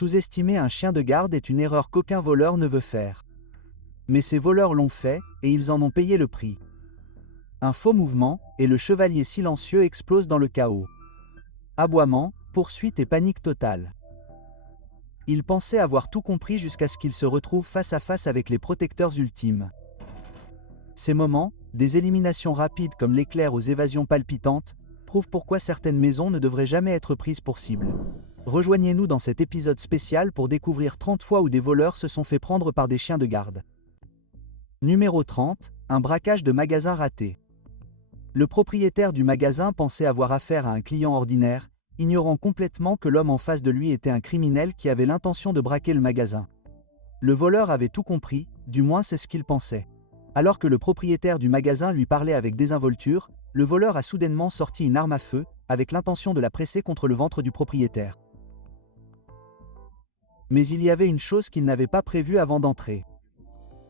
Sous-estimer un chien de garde est une erreur qu'aucun voleur ne veut faire. Mais ces voleurs l'ont fait, et ils en ont payé le prix. Un faux mouvement, et le chevalier silencieux explose dans le chaos. Aboiements, poursuites et panique totale. Il pensait avoir tout compris jusqu'à ce qu'il se retrouve face à face avec les protecteurs ultimes. Ces moments, des éliminations rapides comme l'éclair aux évasions palpitantes, prouvent pourquoi certaines maisons ne devraient jamais être prises pour cible. Rejoignez-nous dans cet épisode spécial pour découvrir 30 fois où des voleurs se sont fait prendre par des chiens de garde. Numéro 30, un braquage de magasin raté. Le propriétaire du magasin pensait avoir affaire à un client ordinaire, ignorant complètement que l'homme en face de lui était un criminel qui avait l'intention de braquer le magasin. Le voleur avait tout compris, du moins c'est ce qu'il pensait. Alors que le propriétaire du magasin lui parlait avec désinvolture, le voleur a soudainement sorti une arme à feu, avec l'intention de la presser contre le ventre du propriétaire. Mais il y avait une chose qu'il n'avait pas prévue avant d'entrer.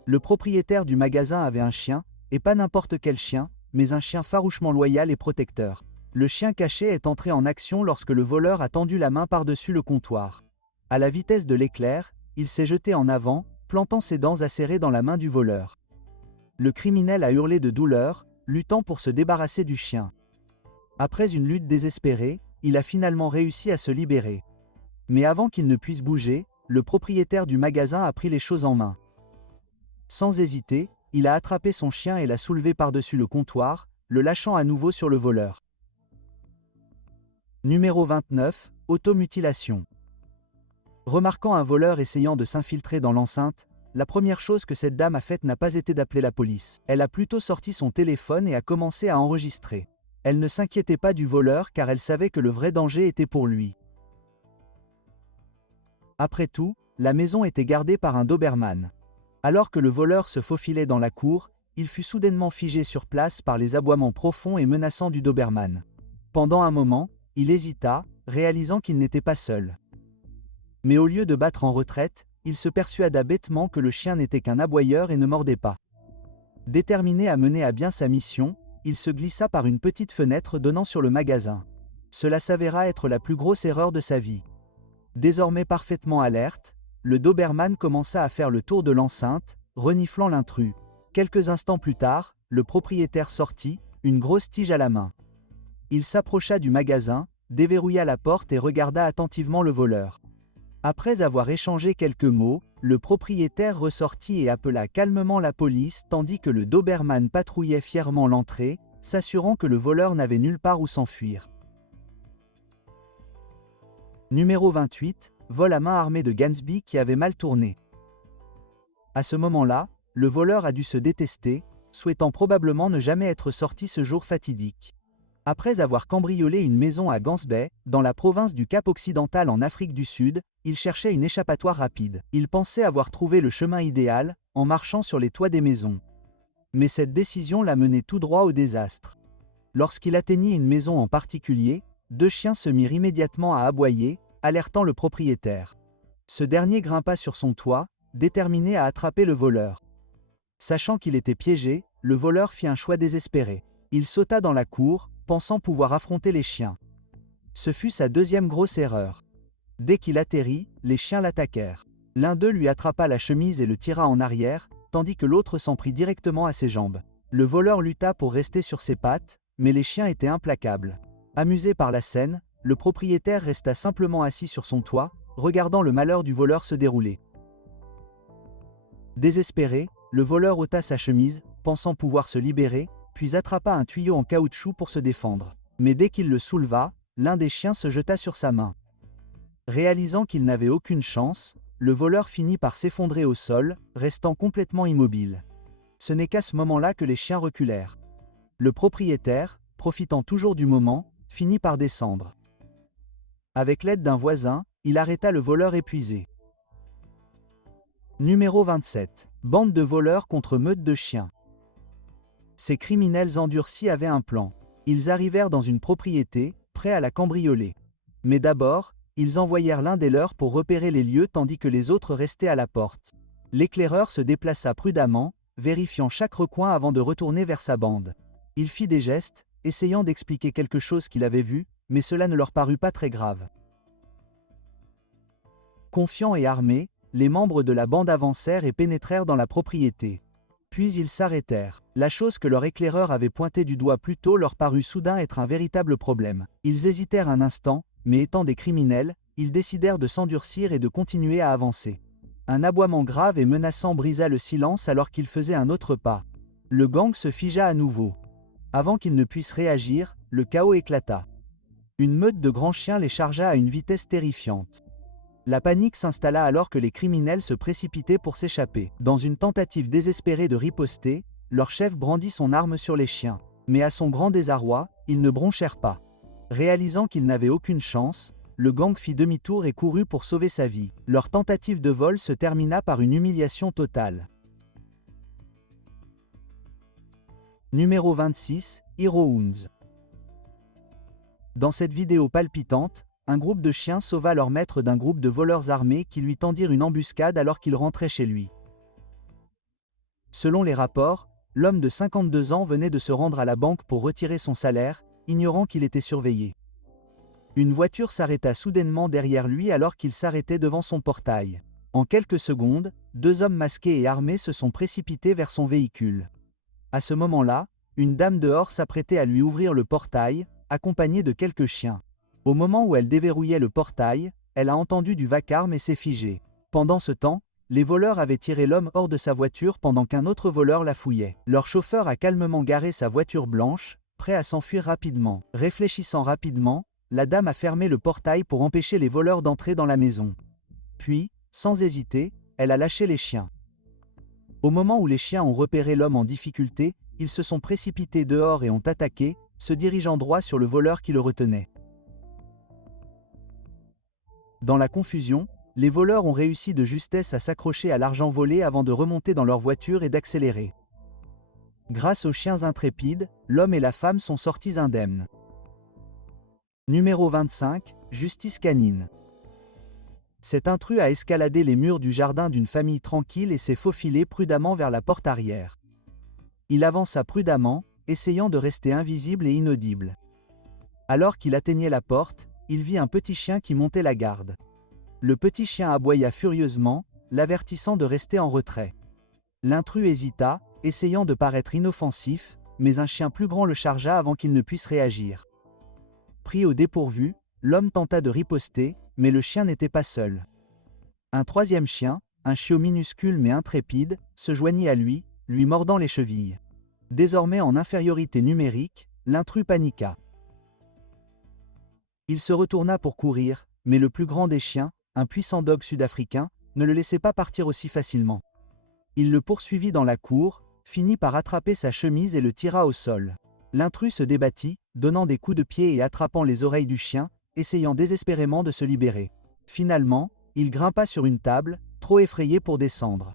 Le propriétaire du magasin avait un chien, et pas n'importe quel chien, mais un chien farouchement loyal et protecteur. Le chien caché est entré en action lorsque le voleur a tendu la main par-dessus le comptoir. À la vitesse de l'éclair, il s'est jeté en avant, plantant ses dents acérées dans la main du voleur. Le criminel a hurlé de douleur, luttant pour se débarrasser du chien. Après une lutte désespérée, il a finalement réussi à se libérer. Mais avant qu'il ne puisse bouger, le propriétaire du magasin a pris les choses en main. Sans hésiter, il a attrapé son chien et l'a soulevé par-dessus le comptoir, le lâchant à nouveau sur le voleur. Numéro 29, automutilation. Remarquant un voleur essayant de s'infiltrer dans l'enceinte, la première chose que cette dame a faite n'a pas été d'appeler la police. Elle a plutôt sorti son téléphone et a commencé à enregistrer. Elle ne s'inquiétait pas du voleur car elle savait que le vrai danger était pour lui. Après tout, la maison était gardée par un Doberman. Alors que le voleur se faufilait dans la cour, il fut soudainement figé sur place par les aboiements profonds et menaçants du Doberman. Pendant un moment, il hésita, réalisant qu'il n'était pas seul. Mais au lieu de battre en retraite, il se persuada bêtement que le chien n'était qu'un aboyeur et ne mordait pas. Déterminé à mener à bien sa mission, il se glissa par une petite fenêtre donnant sur le magasin. Cela s'avéra être la plus grosse erreur de sa vie. Désormais parfaitement alerte, le Doberman commença à faire le tour de l'enceinte, reniflant l'intrus. Quelques instants plus tard, le propriétaire sortit, une grosse tige à la main. Il s'approcha du magasin, déverrouilla la porte et regarda attentivement le voleur. Après avoir échangé quelques mots, le propriétaire ressortit et appela calmement la police tandis que le Doberman patrouillait fièrement l'entrée, s'assurant que le voleur n'avait nulle part où s'enfuir. Numéro 28, vol à main armée de Gansby qui avait mal tourné. À ce moment-là, le voleur a dû se détester, souhaitant probablement ne jamais être sorti ce jour fatidique. Après avoir cambriolé une maison à Gansby, dans la province du Cap-Occidental en Afrique du Sud, il cherchait une échappatoire rapide. Il pensait avoir trouvé le chemin idéal, en marchant sur les toits des maisons. Mais cette décision l'a mené tout droit au désastre. Lorsqu'il atteignit une maison en particulier, deux chiens se mirent immédiatement à aboyer, alertant le propriétaire. Ce dernier grimpa sur son toit, déterminé à attraper le voleur. Sachant qu'il était piégé, le voleur fit un choix désespéré. Il sauta dans la cour, pensant pouvoir affronter les chiens. Ce fut sa deuxième grosse erreur. Dès qu'il atterrit, les chiens l'attaquèrent. L'un d'eux lui attrapa la chemise et le tira en arrière, tandis que l'autre s'en prit directement à ses jambes. Le voleur lutta pour rester sur ses pattes, mais les chiens étaient implacables. Amusé par la scène, le propriétaire resta simplement assis sur son toit, regardant le malheur du voleur se dérouler. Désespéré, le voleur ôta sa chemise, pensant pouvoir se libérer, puis attrapa un tuyau en caoutchouc pour se défendre. Mais dès qu'il le souleva, l'un des chiens se jeta sur sa main. Réalisant qu'il n'avait aucune chance, le voleur finit par s'effondrer au sol, restant complètement immobile. Ce n'est qu'à ce moment-là que les chiens reculèrent. Le propriétaire, profitant toujours du moment, finit par descendre. Avec l'aide d'un voisin, il arrêta le voleur épuisé. Numéro 27. Bande de voleurs contre meute de chiens. Ces criminels endurcis avaient un plan. Ils arrivèrent dans une propriété, prêts à la cambrioler. Mais d'abord, ils envoyèrent l'un des leurs pour repérer les lieux tandis que les autres restaient à la porte. L'éclaireur se déplaça prudemment, vérifiant chaque recoin avant de retourner vers sa bande. Il fit des gestes, essayant d'expliquer quelque chose qu'il avait vu, mais cela ne leur parut pas très grave. Confiants et armés, les membres de la bande avancèrent et pénétrèrent dans la propriété. Puis ils s'arrêtèrent. La chose que leur éclaireur avait pointée du doigt plus tôt leur parut soudain être un véritable problème. Ils hésitèrent un instant, mais étant des criminels, ils décidèrent de s'endurcir et de continuer à avancer. Un aboiement grave et menaçant brisa le silence alors qu'ils faisaient un autre pas. Le gang se figea à nouveau. Avant qu'ils ne puissent réagir, le chaos éclata. Une meute de grands chiens les chargea à une vitesse terrifiante. La panique s'installa alors que les criminels se précipitaient pour s'échapper. Dans une tentative désespérée de riposter, leur chef brandit son arme sur les chiens. Mais à son grand désarroi, ils ne bronchèrent pas. Réalisant qu'ils n'avaient aucune chance, le gang fit demi-tour et courut pour sauver sa vie. Leur tentative de vol se termina par une humiliation totale. Numéro 26, Hero Hounds. Dans cette vidéo palpitante, un groupe de chiens sauva leur maître d'un groupe de voleurs armés qui lui tendirent une embuscade alors qu'il rentrait chez lui. Selon les rapports, l'homme de 52 ans venait de se rendre à la banque pour retirer son salaire, ignorant qu'il était surveillé. Une voiture s'arrêta soudainement derrière lui alors qu'il s'arrêtait devant son portail. En quelques secondes, deux hommes masqués et armés se sont précipités vers son véhicule. À ce moment-là, une dame dehors s'apprêtait à lui ouvrir le portail, accompagnée de quelques chiens. Au moment où elle déverrouillait le portail, elle a entendu du vacarme et s'est figée. Pendant ce temps, les voleurs avaient tiré l'homme hors de sa voiture pendant qu'un autre voleur la fouillait. Leur chauffeur a calmement garé sa voiture blanche, prêt à s'enfuir rapidement. Réfléchissant rapidement, la dame a fermé le portail pour empêcher les voleurs d'entrer dans la maison. Puis, sans hésiter, elle a lâché les chiens. Au moment où les chiens ont repéré l'homme en difficulté, ils se sont précipités dehors et ont attaqué, se dirigeant droit sur le voleur qui le retenait. Dans la confusion, les voleurs ont réussi de justesse à s'accrocher à l'argent volé avant de remonter dans leur voiture et d'accélérer. Grâce aux chiens intrépides, l'homme et la femme sont sortis indemnes. Numéro 25, Justice canine. Cet intrus a escaladé les murs du jardin d'une famille tranquille et s'est faufilé prudemment vers la porte arrière. Il avança prudemment, essayant de rester invisible et inaudible. Alors qu'il atteignait la porte, il vit un petit chien qui montait la garde. Le petit chien aboya furieusement, l'avertissant de rester en retrait. L'intrus hésita, essayant de paraître inoffensif, mais un chien plus grand le chargea avant qu'il ne puisse réagir. Pris au dépourvu, l'homme tenta de riposter, mais le chien n'était pas seul. Un troisième chien, un chiot minuscule mais intrépide, se joignit à lui, lui mordant les chevilles. Désormais en infériorité numérique, l'intrus paniqua. Il se retourna pour courir, mais le plus grand des chiens, un puissant dog sud-africain, ne le laissait pas partir aussi facilement. Il le poursuivit dans la cour, finit par attraper sa chemise et le tira au sol. L'intrus se débattit, donnant des coups de pied et attrapant les oreilles du chien, essayant désespérément de se libérer. Finalement, il grimpa sur une table, trop effrayé pour descendre.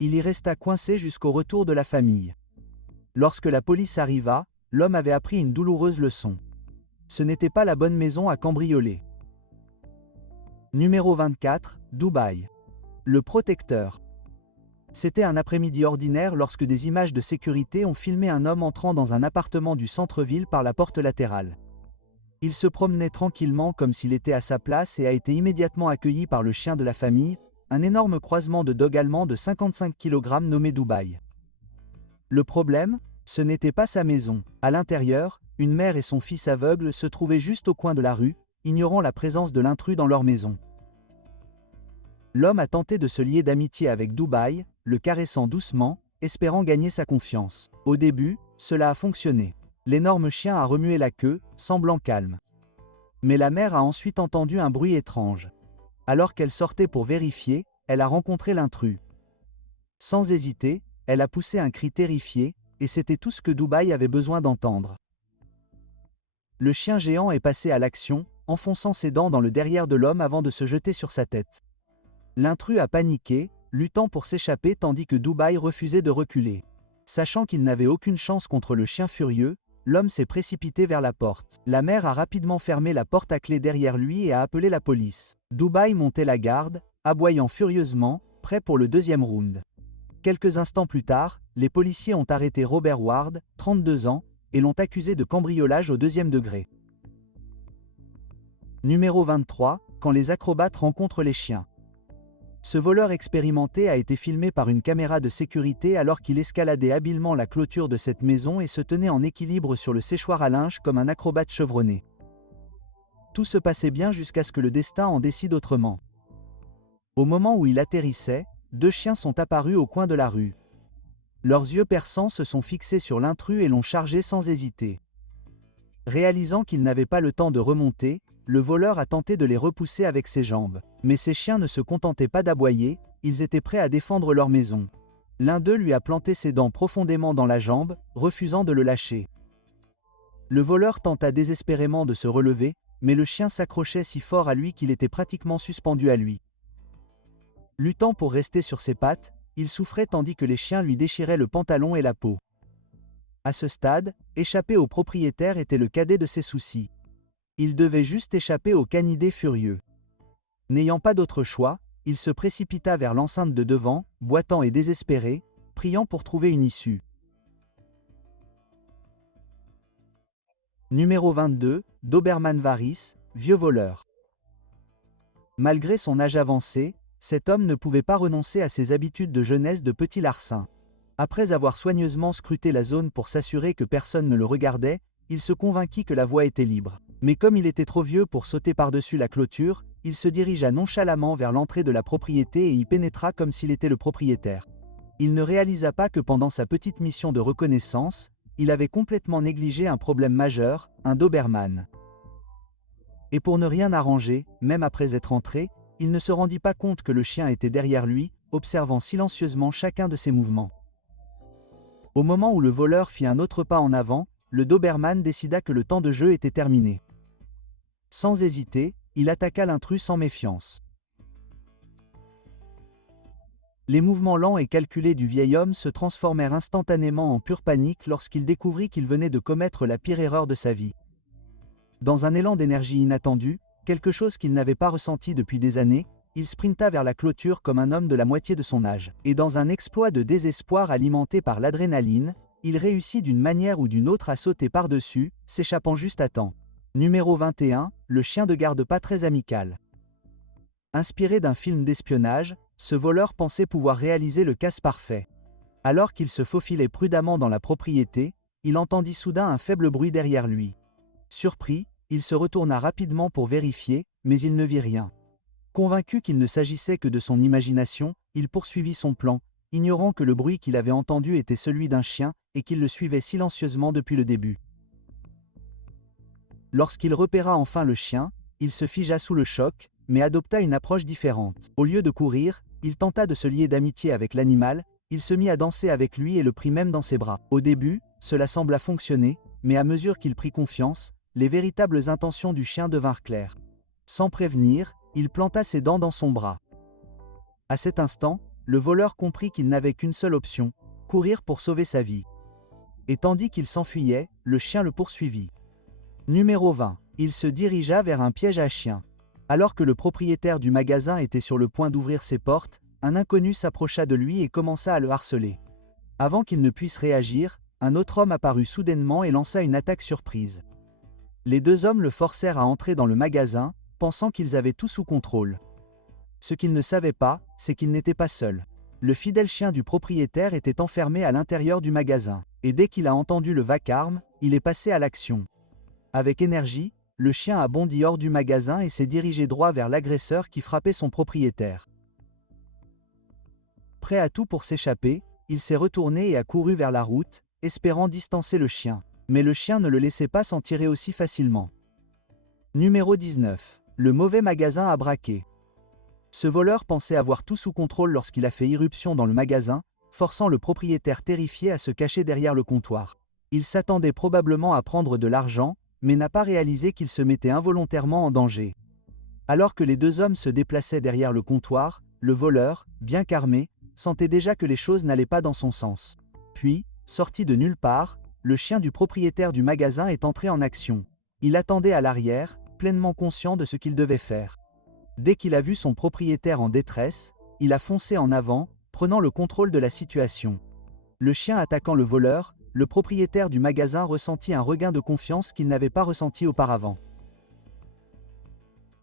Il y resta coincé jusqu'au retour de la famille. Lorsque la police arriva, l'homme avait appris une douloureuse leçon. Ce n'était pas la bonne maison à cambrioler. Numéro 24, Dubaï. Le protecteur. C'était un après-midi ordinaire lorsque des images de sécurité ont filmé un homme entrant dans un appartement du centre-ville par la porte latérale. Il se promenait tranquillement comme s'il était à sa place et a été immédiatement accueilli par le chien de la famille, un énorme croisement de dog allemand de 55 kg nommé Dubaï. Le problème, ce n'était pas sa maison. À l'intérieur, une mère et son fils aveugle se trouvaient juste au coin de la rue, ignorant la présence de l'intrus dans leur maison. L'homme a tenté de se lier d'amitié avec Dubaï, le caressant doucement, espérant gagner sa confiance. Au début, cela a fonctionné. L'énorme chien a remué la queue, semblant calme. Mais la mère a ensuite entendu un bruit étrange. Alors qu'elle sortait pour vérifier, elle a rencontré l'intrus. Sans hésiter, elle a poussé un cri terrifié, et c'était tout ce que Dubaï avait besoin d'entendre. Le chien géant est passé à l'action, enfonçant ses dents dans le derrière de l'homme avant de se jeter sur sa tête. L'intrus a paniqué, luttant pour s'échapper tandis que Dubaï refusait de reculer. Sachant qu'il n'avait aucune chance contre le chien furieux, l'homme s'est précipité vers la porte. La mère a rapidement fermé la porte à clé derrière lui et a appelé la police. Dubaï montait la garde, aboyant furieusement, prêt pour le deuxième round. Quelques instants plus tard, les policiers ont arrêté Robert Ward, 32 ans, et l'ont accusé de cambriolage au deuxième degré. Numéro 23, quand les acrobates rencontrent les chiens. Ce voleur expérimenté a été filmé par une caméra de sécurité alors qu'il escaladait habilement la clôture de cette maison et se tenait en équilibre sur le séchoir à linge comme un acrobate chevronné. Tout se passait bien jusqu'à ce que le destin en décide autrement. Au moment où il atterrissait, 2 chiens sont apparus au coin de la rue. Leurs yeux perçants se sont fixés sur l'intrus et l'ont chargé sans hésiter. Réalisant qu'il n'avait pas le temps de remonter, le voleur a tenté de les repousser avec ses jambes. Mais ces chiens ne se contentaient pas d'aboyer, ils étaient prêts à défendre leur maison. L'un d'eux lui a planté ses dents profondément dans la jambe, refusant de le lâcher. Le voleur tenta désespérément de se relever, mais le chien s'accrochait si fort à lui qu'il était pratiquement suspendu à lui. Luttant pour rester sur ses pattes, il souffrait tandis que les chiens lui déchiraient le pantalon et la peau. À ce stade, échapper au propriétaire était le cadet de ses soucis. Il devait juste échapper au canidé furieux. N'ayant pas d'autre choix, il se précipita vers l'enceinte de devant, boitant et désespéré, priant pour trouver une issue. Numéro 22, Doberman Varis, vieux voleur. Malgré son âge avancé, cet homme ne pouvait pas renoncer à ses habitudes de jeunesse de petit larcin. Après avoir soigneusement scruté la zone pour s'assurer que personne ne le regardait, il se convainquit que la voie était libre. Mais comme il était trop vieux pour sauter par-dessus la clôture, il se dirigea nonchalamment vers l'entrée de la propriété et y pénétra comme s'il était le propriétaire. Il ne réalisa pas que pendant sa petite mission de reconnaissance, il avait complètement négligé un problème majeur, un Doberman. Et pour ne rien arranger, même après être entré, il ne se rendit pas compte que le chien était derrière lui, observant silencieusement chacun de ses mouvements. Au moment où le voleur fit un autre pas en avant, le Doberman décida que le temps de jeu était terminé. Sans hésiter, il attaqua l'intrus sans méfiance. Les mouvements lents et calculés du vieil homme se transformèrent instantanément en pure panique lorsqu'il découvrit qu'il venait de commettre la pire erreur de sa vie. Dans un élan d'énergie inattendu, quelque chose qu'il n'avait pas ressenti depuis des années, il sprinta vers la clôture comme un homme de la moitié de son âge. Et dans un exploit de désespoir alimenté par l'adrénaline, il réussit d'une manière ou d'une autre à sauter par-dessus, s'échappant juste à temps. Numéro 21, le chien de garde pas très amical. Inspiré d'un film d'espionnage, ce voleur pensait pouvoir réaliser le casse parfait. Alors qu'il se faufilait prudemment dans la propriété, il entendit soudain un faible bruit derrière lui. Surpris, il se retourna rapidement pour vérifier, mais il ne vit rien. Convaincu qu'il ne s'agissait que de son imagination, il poursuivit son plan, ignorant que le bruit qu'il avait entendu était celui d'un chien et qu'il le suivait silencieusement depuis le début. Lorsqu'il repéra enfin le chien, il se figea sous le choc, mais adopta une approche différente. Au lieu de courir, il tenta de se lier d'amitié avec l'animal, il se mit à danser avec lui et le prit même dans ses bras. Au début, cela sembla fonctionner, mais à mesure qu'il prit confiance, les véritables intentions du chien devinrent claires. Sans prévenir, il planta ses dents dans son bras. À cet instant, le voleur comprit qu'il n'avait qu'une seule option, courir pour sauver sa vie. Et tandis qu'il s'enfuyait, le chien le poursuivit. Numéro 20. Il se dirigea vers un piège à chien. Alors que le propriétaire du magasin était sur le point d'ouvrir ses portes, un inconnu s'approcha de lui et commença à le harceler. Avant qu'il ne puisse réagir, un autre homme apparut soudainement et lança une attaque surprise. Les 2 hommes le forcèrent à entrer dans le magasin, pensant qu'ils avaient tout sous contrôle. Ce qu'ils ne savaient pas, c'est qu'ils n'étaient pas seuls. Le fidèle chien du propriétaire était enfermé à l'intérieur du magasin, et dès qu'il a entendu le vacarme, il est passé à l'action. Avec énergie, le chien a bondi hors du magasin et s'est dirigé droit vers l'agresseur qui frappait son propriétaire. Prêt à tout pour s'échapper, il s'est retourné et a couru vers la route, espérant distancer le chien. Mais le chien ne le laissait pas s'en tirer aussi facilement. Numéro 19. Le mauvais magasin à braquer. Ce voleur pensait avoir tout sous contrôle lorsqu'il a fait irruption dans le magasin, forçant le propriétaire terrifié à se cacher derrière le comptoir. Il s'attendait probablement à prendre de l'argent, mais n'a pas réalisé qu'il se mettait involontairement en danger. Alors que les 2 hommes se déplaçaient derrière le comptoir, le voleur, bien qu'armé, sentait déjà que les choses n'allaient pas dans son sens. Puis, sorti de nulle part, le chien du propriétaire du magasin est entré en action. Il attendait à l'arrière, pleinement conscient de ce qu'il devait faire. Dès qu'il a vu son propriétaire en détresse, il a foncé en avant, prenant le contrôle de la situation. Le chien attaquant le voleur, le propriétaire du magasin ressentit un regain de confiance qu'il n'avait pas ressenti auparavant.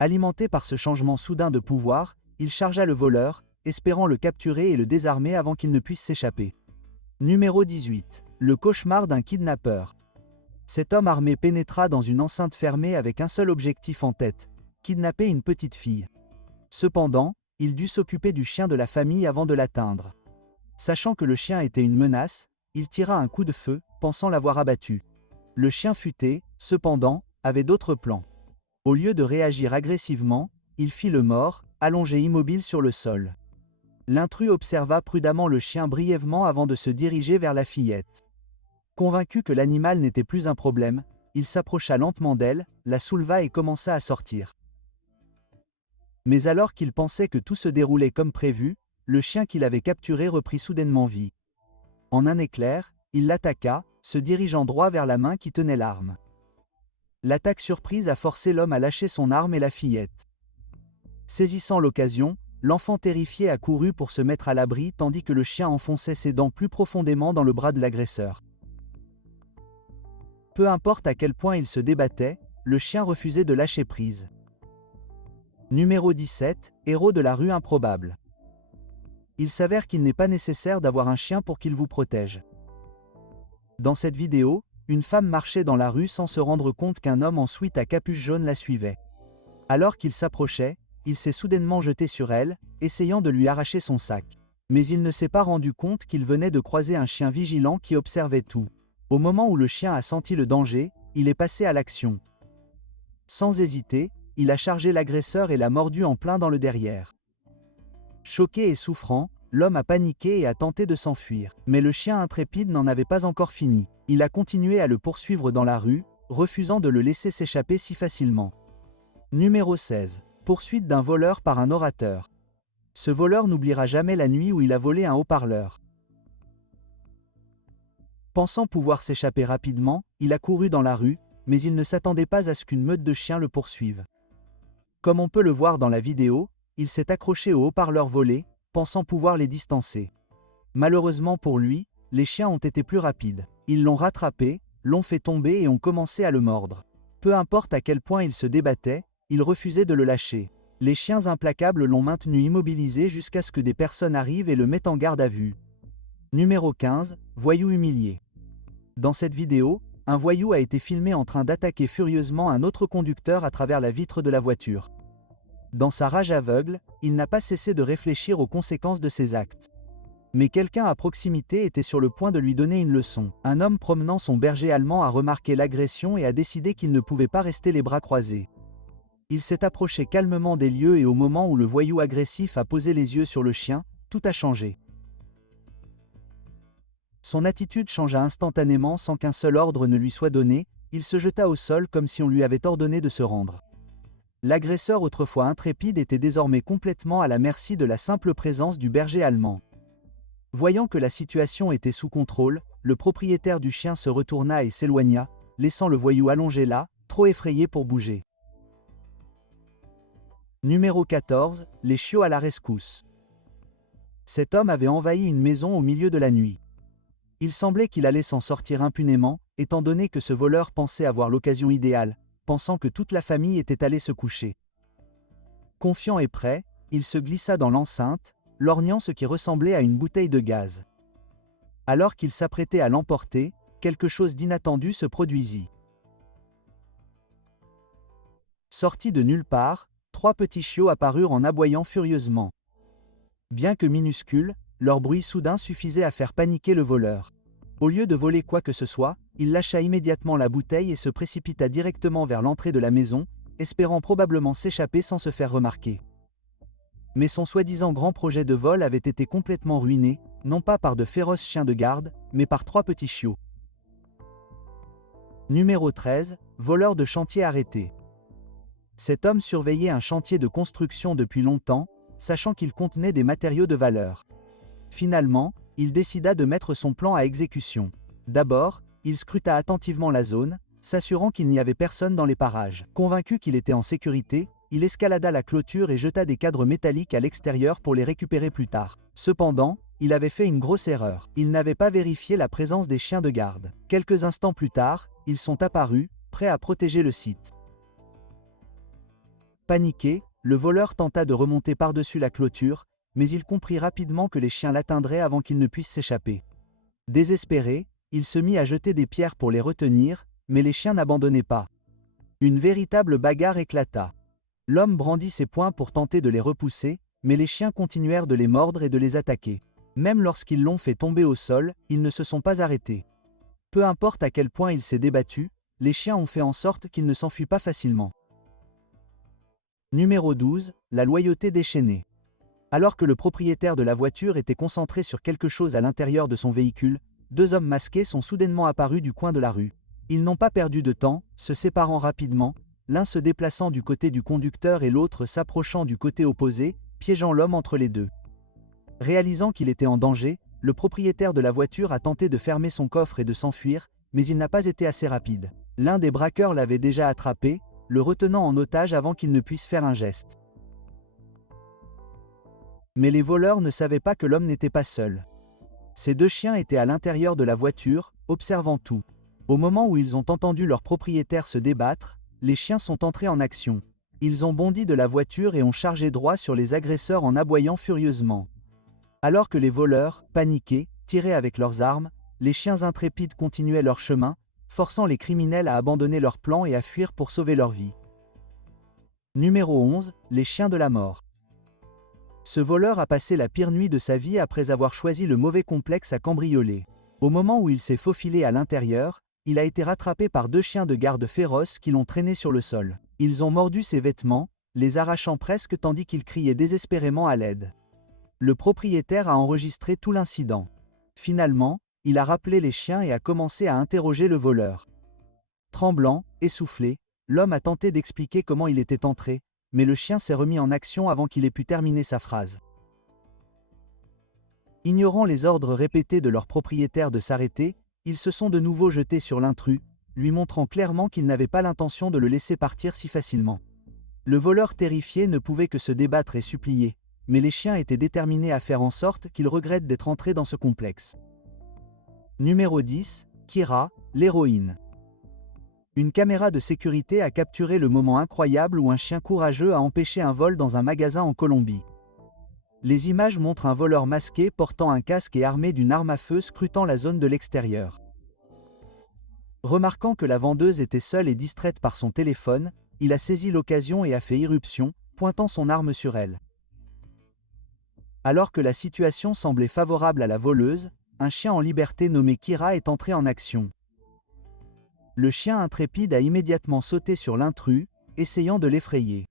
Alimenté par ce changement soudain de pouvoir, il chargea le voleur, espérant le capturer et le désarmer avant qu'il ne puisse s'échapper. Numéro 18. Le cauchemar d'un kidnappeur. Cet homme armé pénétra dans une enceinte fermée avec un seul objectif en tête, kidnapper une petite fille. Cependant, il dut s'occuper du chien de la famille avant de l'atteindre. Sachant que le chien était une menace, il tira un coup de feu, pensant l'avoir abattu. Le chien futé, cependant, avait d'autres plans. Au lieu de réagir agressivement, il fit le mort, allongé immobile sur le sol. L'intrus observa prudemment le chien brièvement avant de se diriger vers la fillette. Convaincu que l'animal n'était plus un problème, il s'approcha lentement d'elle, la souleva et commença à sortir. Mais alors qu'il pensait que tout se déroulait comme prévu, le chien qu'il avait capturé reprit soudainement vie. En un éclair, il l'attaqua, se dirigeant droit vers la main qui tenait l'arme. L'attaque surprise a forcé l'homme à lâcher son arme et la fillette. Saisissant l'occasion, l'enfant terrifié accourut pour se mettre à l'abri tandis que le chien enfonçait ses dents plus profondément dans le bras de l'agresseur. Peu importe à quel point il se débattait, le chien refusait de lâcher prise. Numéro 17, héros de la rue improbable. Il s'avère qu'il n'est pas nécessaire d'avoir un chien pour qu'il vous protège. Dans cette vidéo, une femme marchait dans la rue sans se rendre compte qu'un homme en sweat à capuche jaune la suivait. Alors qu'il s'approchait, il s'est soudainement jeté sur elle, essayant de lui arracher son sac. Mais il ne s'est pas rendu compte qu'il venait de croiser un chien vigilant qui observait tout. Au moment où le chien a senti le danger, il est passé à l'action. Sans hésiter, il a chargé l'agresseur et l'a mordu en plein dans le derrière. Choqué et souffrant, l'homme a paniqué et a tenté de s'enfuir. Mais le chien intrépide n'en avait pas encore fini. Il a continué à le poursuivre dans la rue, refusant de le laisser s'échapper si facilement. Numéro 16. Poursuite d'un voleur par un orateur. Ce voleur n'oubliera jamais la nuit où il a volé un haut-parleur. Pensant pouvoir s'échapper rapidement, il a couru dans la rue, mais il ne s'attendait pas à ce qu'une meute de chiens le poursuive. Comme on peut le voir dans la vidéo, il s'est accroché au haut-parleur volé, pensant pouvoir les distancer. Malheureusement pour lui, les chiens ont été plus rapides. Ils l'ont rattrapé, l'ont fait tomber et ont commencé à le mordre. Peu importe à quel point il se débattait, il refusait de le lâcher. Les chiens implacables l'ont maintenu immobilisé jusqu'à ce que des personnes arrivent et le mettent en garde à vue. Numéro 15, voyou humilié. Dans cette vidéo, un voyou a été filmé en train d'attaquer furieusement un autre conducteur à travers la vitre de la voiture. Dans sa rage aveugle, il n'a pas cessé de réfléchir aux conséquences de ses actes. Mais quelqu'un à proximité était sur le point de lui donner une leçon. Un homme promenant son berger allemand a remarqué l'agression et a décidé qu'il ne pouvait pas rester les bras croisés. Il s'est approché calmement des lieux et au moment où le voyou agressif a posé les yeux sur le chien, tout a changé. Son attitude changea instantanément sans qu'un seul ordre ne lui soit donné, il se jeta au sol comme si on lui avait ordonné de se rendre. L'agresseur autrefois intrépide était désormais complètement à la merci de la simple présence du berger allemand. Voyant que la situation était sous contrôle, le propriétaire du chien se retourna et s'éloigna, laissant le voyou allongé là, trop effrayé pour bouger. Numéro 14, les chiots à la rescousse. Cet homme avait envahi une maison au milieu de la nuit. Il semblait qu'il allait s'en sortir impunément, étant donné que ce voleur pensait avoir l'occasion idéale, pensant que toute la famille était allée se coucher. Confiant et prêt, il se glissa dans l'enceinte, lorgnant ce qui ressemblait à une bouteille de gaz. Alors qu'il s'apprêtait à l'emporter, quelque chose d'inattendu se produisit. Sortis de nulle part, 3 petits chiots apparurent en aboyant furieusement. Bien que minuscules, leur bruit soudain suffisait à faire paniquer le voleur. Au lieu de voler quoi que ce soit, il lâcha immédiatement la bouteille et se précipita directement vers l'entrée de la maison, espérant probablement s'échapper sans se faire remarquer. Mais son soi-disant grand projet de vol avait été complètement ruiné, non pas par de féroces chiens de garde, mais par 3 petits chiots. Numéro 13, voleur de chantier arrêté. Cet homme surveillait un chantier de construction depuis longtemps, sachant qu'il contenait des matériaux de valeur. Finalement, il décida de mettre son plan à exécution. D'abord, il scruta attentivement la zone, s'assurant qu'il n'y avait personne dans les parages. Convaincu qu'il était en sécurité, il escalada la clôture et jeta des cadres métalliques à l'extérieur pour les récupérer plus tard. Cependant, il avait fait une grosse erreur. Il n'avait pas vérifié la présence des chiens de garde. Quelques instants plus tard, ils sont apparus, prêts à protéger le site. Paniqué, le voleur tenta de remonter par-dessus la clôture, mais il comprit rapidement que les chiens l'atteindraient avant qu'il ne puisse s'échapper. Désespéré, il se mit à jeter des pierres pour les retenir, mais les chiens n'abandonnaient pas. Une véritable bagarre éclata. L'homme brandit ses poings pour tenter de les repousser, mais les chiens continuèrent de les mordre et de les attaquer. Même lorsqu'ils l'ont fait tomber au sol, ils ne se sont pas arrêtés. Peu importe à quel point il s'est débattu, les chiens ont fait en sorte qu'il ne s'enfuit pas facilement. Numéro 12, la loyauté déchaînée. Alors que le propriétaire de la voiture était concentré sur quelque chose à l'intérieur de son véhicule, deux hommes masqués sont soudainement apparus du coin de la rue. Ils n'ont pas perdu de temps, se séparant rapidement, l'un se déplaçant du côté du conducteur et l'autre s'approchant du côté opposé, piégeant l'homme entre les deux. Réalisant qu'il était en danger, le propriétaire de la voiture a tenté de fermer son coffre et de s'enfuir, mais il n'a pas été assez rapide. L'un des braqueurs l'avait déjà attrapé, le retenant en otage avant qu'il ne puisse faire un geste. Mais les voleurs ne savaient pas que l'homme n'était pas seul. Ces deux chiens étaient à l'intérieur de la voiture, observant tout. Au moment où ils ont entendu leur propriétaire se débattre, les chiens sont entrés en action. Ils ont bondi de la voiture et ont chargé droit sur les agresseurs en aboyant furieusement. Alors que les voleurs, paniqués, tiraient avec leurs armes, les chiens intrépides continuaient leur chemin, forçant les criminels à abandonner leur plan et à fuir pour sauver leur vie. Numéro 11, les chiens de la mort. Ce voleur a passé la pire nuit de sa vie après avoir choisi le mauvais complexe à cambrioler. Au moment où il s'est faufilé à l'intérieur, il a été rattrapé par deux chiens de garde féroces qui l'ont traîné sur le sol. Ils ont mordu ses vêtements, les arrachant presque tandis qu'il criait désespérément à l'aide. Le propriétaire a enregistré tout l'incident. Finalement, il a rappelé les chiens et a commencé à interroger le voleur. Tremblant, essoufflé, l'homme a tenté d'expliquer comment il était entré, mais le chien s'est remis en action avant qu'il ait pu terminer sa phrase. Ignorant les ordres répétés de leur propriétaire de s'arrêter, ils se sont de nouveau jetés sur l'intrus, lui montrant clairement qu'ils n'avaient pas l'intention de le laisser partir si facilement. Le voleur terrifié ne pouvait que se débattre et supplier, mais les chiens étaient déterminés à faire en sorte qu'il regrette d'être entré dans ce complexe. Numéro 10, Kira, l'héroïne. Une caméra de sécurité a capturé le moment incroyable où un chien courageux a empêché un vol dans un magasin en Colombie. Les images montrent un voleur masqué portant un casque et armé d'une arme à feu scrutant la zone de l'extérieur. Remarquant que la vendeuse était seule et distraite par son téléphone, il a saisi l'occasion et a fait irruption, pointant son arme sur elle. Alors que la situation semblait favorable à la voleuse, un chien en liberté nommé Kira est entré en action. Le chien intrépide a immédiatement sauté sur l'intrus, essayant de l'effrayer.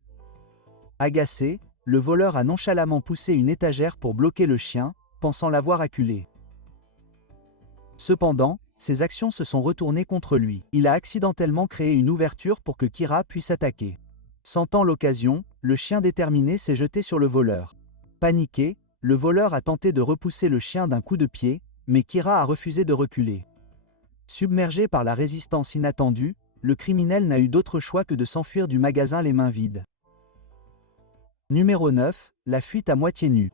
Agacé, le voleur a nonchalamment poussé une étagère pour bloquer le chien, pensant l'avoir acculé. Cependant, ses actions se sont retournées contre lui. Il a accidentellement créé une ouverture pour que Kira puisse attaquer. Sentant l'occasion, le chien déterminé s'est jeté sur le voleur. Paniqué, le voleur a tenté de repousser le chien d'un coup de pied, mais Kira a refusé de reculer. Submergé par la résistance inattendue, le criminel n'a eu d'autre choix que de s'enfuir du magasin les mains vides. Numéro 9, la fuite à moitié nue.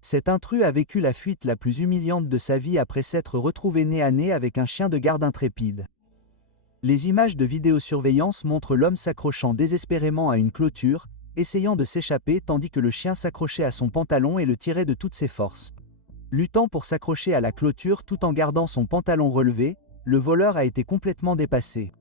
Cet intrus a vécu la fuite la plus humiliante de sa vie après s'être retrouvé nez à nez avec un chien de garde intrépide. Les images de vidéosurveillance montrent l'homme s'accrochant désespérément à une clôture, essayant de s'échapper tandis que le chien s'accrochait à son pantalon et le tirait de toutes ses forces. Luttant pour s'accrocher à la clôture tout en gardant son pantalon relevé, le voleur a été complètement dépassé.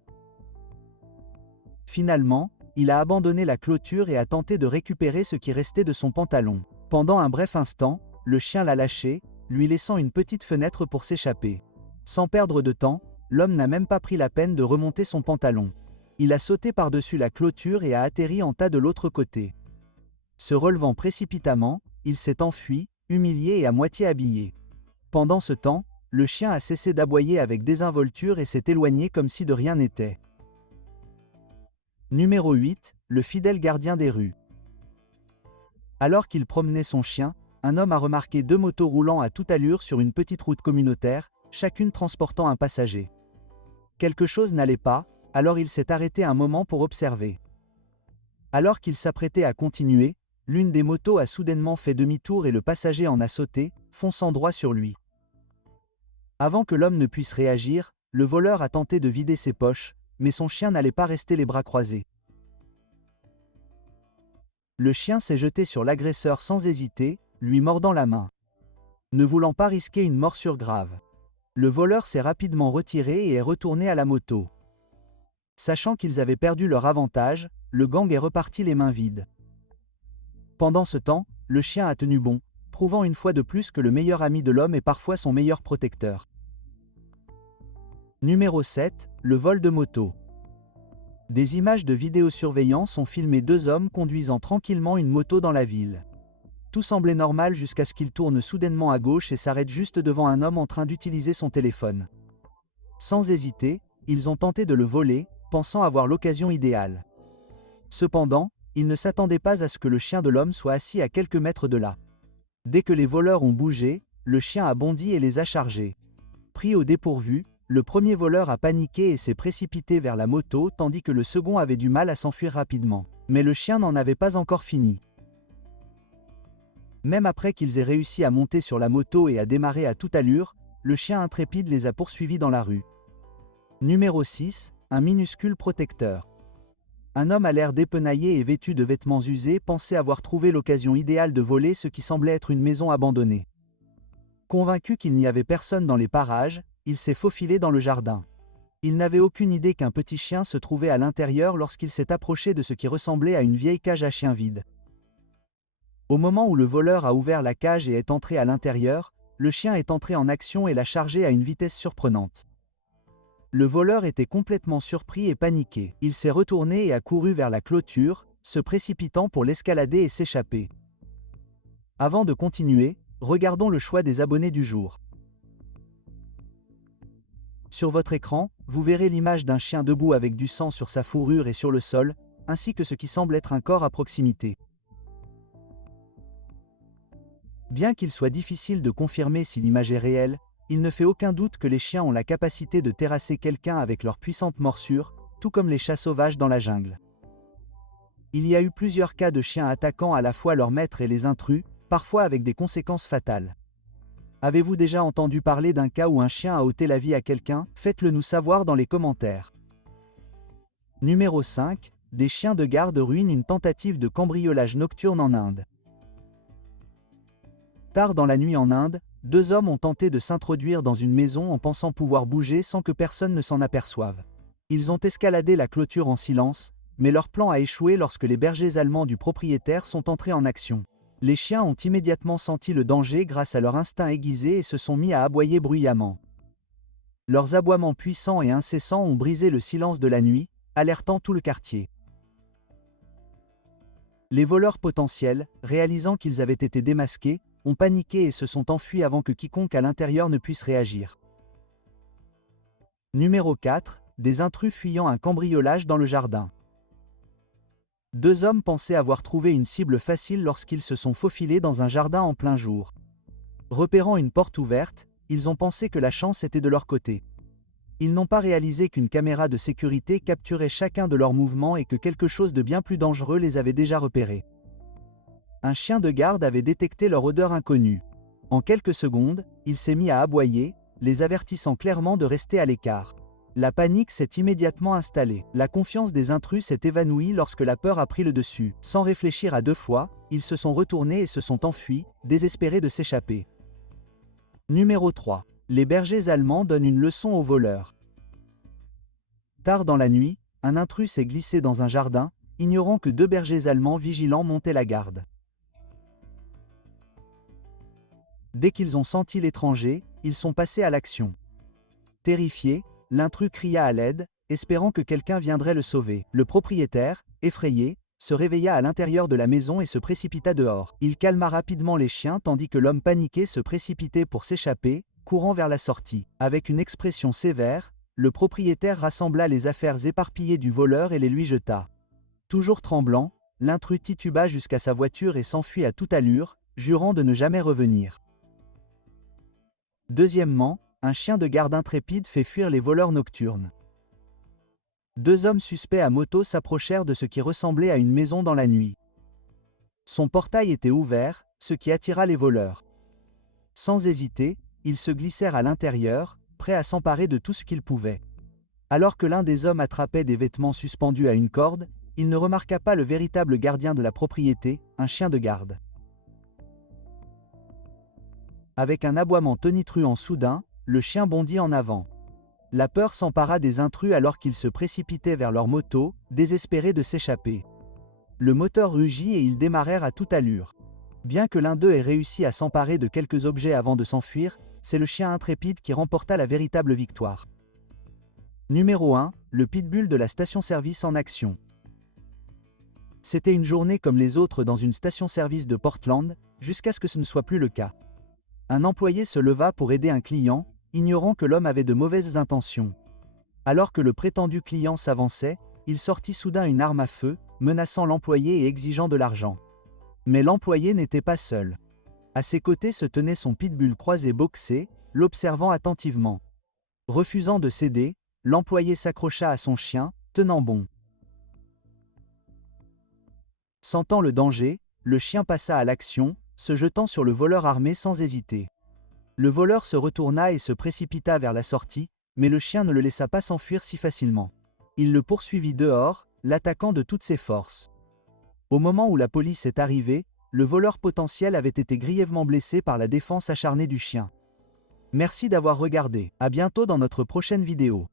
Finalement, il a abandonné la clôture et a tenté de récupérer ce qui restait de son pantalon. Pendant un bref instant, le chien l'a lâché, lui laissant une petite fenêtre pour s'échapper. Sans perdre de temps, l'homme n'a même pas pris la peine de remonter son pantalon. Il a sauté par-dessus la clôture et a atterri en tas de l'autre côté. Se relevant précipitamment, il s'est enfui, humilié et à moitié habillé. Pendant ce temps, le chien a cessé d'aboyer avec désinvolture et s'est éloigné comme si de rien n'était. Numéro 8, le fidèle gardien des rues. Alors qu'il promenait son chien, un homme a remarqué deux motos roulant à toute allure sur une petite route communautaire, chacune transportant un passager. Quelque chose n'allait pas, alors il s'est arrêté un moment pour observer. Alors qu'il s'apprêtait à continuer, l'une des motos a soudainement fait demi-tour et le passager en a sauté, fonçant droit sur lui. Avant que l'homme ne puisse réagir, le voleur a tenté de vider ses poches, mais son chien n'allait pas rester les bras croisés. Le chien s'est jeté sur l'agresseur sans hésiter, lui mordant la main. Ne voulant pas risquer une morsure grave, le voleur s'est rapidement retiré et est retourné à la moto. Sachant qu'ils avaient perdu leur avantage, le gang est reparti les mains vides. Pendant ce temps, le chien a tenu bon, prouvant une fois de plus que le meilleur ami de l'homme est parfois son meilleur protecteur. Numéro 7, le vol de moto. Des images de vidéosurveillance ont filmé deux hommes conduisant tranquillement une moto dans la ville. Tout semblait normal jusqu'à ce qu'ils tournent soudainement à gauche et s'arrêtent juste devant un homme en train d'utiliser son téléphone. Sans hésiter, ils ont tenté de le voler, pensant avoir l'occasion idéale. Cependant, ils ne s'attendaient pas à ce que le chien de l'homme soit assis à quelques mètres de là. Dès que les voleurs ont bougé, le chien a bondi et les a chargés. Pris au dépourvu, le premier voleur a paniqué et s'est précipité vers la moto tandis que le second avait du mal à s'enfuir rapidement. Mais le chien n'en avait pas encore fini. Même après qu'ils aient réussi à monter sur la moto et à démarrer à toute allure, le chien intrépide les a poursuivis dans la rue. Numéro 6, un minuscule protecteur. Un homme à l'air dépenaillé et vêtu de vêtements usés pensait avoir trouvé l'occasion idéale de voler ce qui semblait être une maison abandonnée. Convaincu qu'il n'y avait personne dans les parages, il s'est faufilé dans le jardin. Il n'avait aucune idée qu'un petit chien se trouvait à l'intérieur lorsqu'il s'est approché de ce qui ressemblait à une vieille cage à chien vide. Au moment où le voleur a ouvert la cage et est entré à l'intérieur, le chien est entré en action et l'a chargé à une vitesse surprenante. Le voleur était complètement surpris et paniqué. Il s'est retourné et a couru vers la clôture, se précipitant pour l'escalader et s'échapper. Avant de continuer, regardons le choix des abonnés du jour. Sur votre écran, vous verrez l'image d'un chien debout avec du sang sur sa fourrure et sur le sol, ainsi que ce qui semble être un corps à proximité. Bien qu'il soit difficile de confirmer si l'image est réelle, il ne fait aucun doute que les chiens ont la capacité de terrasser quelqu'un avec leur puissante morsure, tout comme les chats sauvages dans la jungle. Il y a eu plusieurs cas de chiens attaquant à la fois leur maître et les intrus, parfois avec des conséquences fatales. Avez-vous déjà entendu parler d'un cas où un chien a ôté la vie à quelqu'un? Faites-le nous savoir dans les commentaires. Numéro 5, des chiens de garde ruinent une tentative de cambriolage nocturne en Inde. Tard dans la nuit en Inde, deux hommes ont tenté de s'introduire dans une maison en pensant pouvoir bouger sans que personne ne s'en aperçoive. Ils ont escaladé la clôture en silence, mais leur plan a échoué lorsque les bergers allemands du propriétaire sont entrés en action. Les chiens ont immédiatement senti le danger grâce à leur instinct aiguisé et se sont mis à aboyer bruyamment. Leurs aboiements puissants et incessants ont brisé le silence de la nuit, alertant tout le quartier. Les voleurs potentiels, réalisant qu'ils avaient été démasqués, ont paniqué et se sont enfuis avant que quiconque à l'intérieur ne puisse réagir. Numéro 4, des intrus fuyant un cambriolage dans le jardin. Deux hommes pensaient avoir trouvé une cible facile lorsqu'ils se sont faufilés dans un jardin en plein jour. Repérant une porte ouverte, ils ont pensé que la chance était de leur côté. Ils n'ont pas réalisé qu'une caméra de sécurité capturait chacun de leurs mouvements et que quelque chose de bien plus dangereux les avait déjà repérés. Un chien de garde avait détecté leur odeur inconnue. En quelques secondes, il s'est mis à aboyer, les avertissant clairement de rester à l'écart. La panique s'est immédiatement installée. La confiance des intrus s'est évanouie lorsque la peur a pris le dessus. Sans réfléchir à deux fois, ils se sont retournés et se sont enfuis, désespérés de s'échapper. Numéro 3. Les bergers allemands donnent une leçon aux voleurs. Tard dans la nuit, un intrus s'est glissé dans un jardin, ignorant que deux bergers allemands vigilants montaient la garde. Dès qu'ils ont senti l'étranger, ils sont passés à l'action. Terrifié, l'intrus cria à l'aide, espérant que quelqu'un viendrait le sauver. Le propriétaire, effrayé, se réveilla à l'intérieur de la maison et se précipita dehors. Il calma rapidement les chiens tandis que l'homme paniqué se précipitait pour s'échapper, courant vers la sortie. Avec une expression sévère, le propriétaire rassembla les affaires éparpillées du voleur et les lui jeta. Toujours tremblant, l'intrus tituba jusqu'à sa voiture et s'enfuit à toute allure, jurant de ne jamais revenir. Deuxièmement, un chien de garde intrépide fait fuir les voleurs nocturnes. Deux hommes suspects à moto s'approchèrent de ce qui ressemblait à une maison dans la nuit. Son portail était ouvert, ce qui attira les voleurs. Sans hésiter, ils se glissèrent à l'intérieur, prêts à s'emparer de tout ce qu'ils pouvaient. Alors que l'un des hommes attrapait des vêtements suspendus à une corde, il ne remarqua pas le véritable gardien de la propriété, un chien de garde. Avec un aboiement tonitruant soudain, le chien bondit en avant. La peur s'empara des intrus alors qu'ils se précipitaient vers leur moto, désespérés de s'échapper. Le moteur rugit et ils démarrèrent à toute allure. Bien que l'un d'eux ait réussi à s'emparer de quelques objets avant de s'enfuir, c'est le chien intrépide qui remporta la véritable victoire. Numéro 1, le pitbull de la station-service en action. C'était une journée comme les autres dans une station-service de Portland, jusqu'à ce que ce ne soit plus le cas. Un employé se leva pour aider un client, ignorant que l'homme avait de mauvaises intentions. Alors que le prétendu client s'avançait, il sortit soudain une arme à feu, menaçant l'employé et exigeant de l'argent. Mais l'employé n'était pas seul. À ses côtés se tenait son pitbull croisé boxé, l'observant attentivement. Refusant de céder, l'employé s'accrocha à son chien, tenant bon. Sentant le danger, le chien passa à l'action, se jetant sur le voleur armé sans hésiter. Le voleur se retourna et se précipita vers la sortie, mais le chien ne le laissa pas s'enfuir si facilement. Il le poursuivit dehors, l'attaquant de toutes ses forces. Au moment où la police est arrivée, le voleur potentiel avait été grièvement blessé par la défense acharnée du chien. Merci d'avoir regardé. À bientôt dans notre prochaine vidéo.